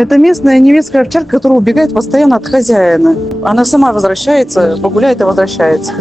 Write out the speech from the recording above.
Это местная немецкая овчарка, которая убегает постоянно от хозяина. Она сама возвращается, погуляет и возвращается.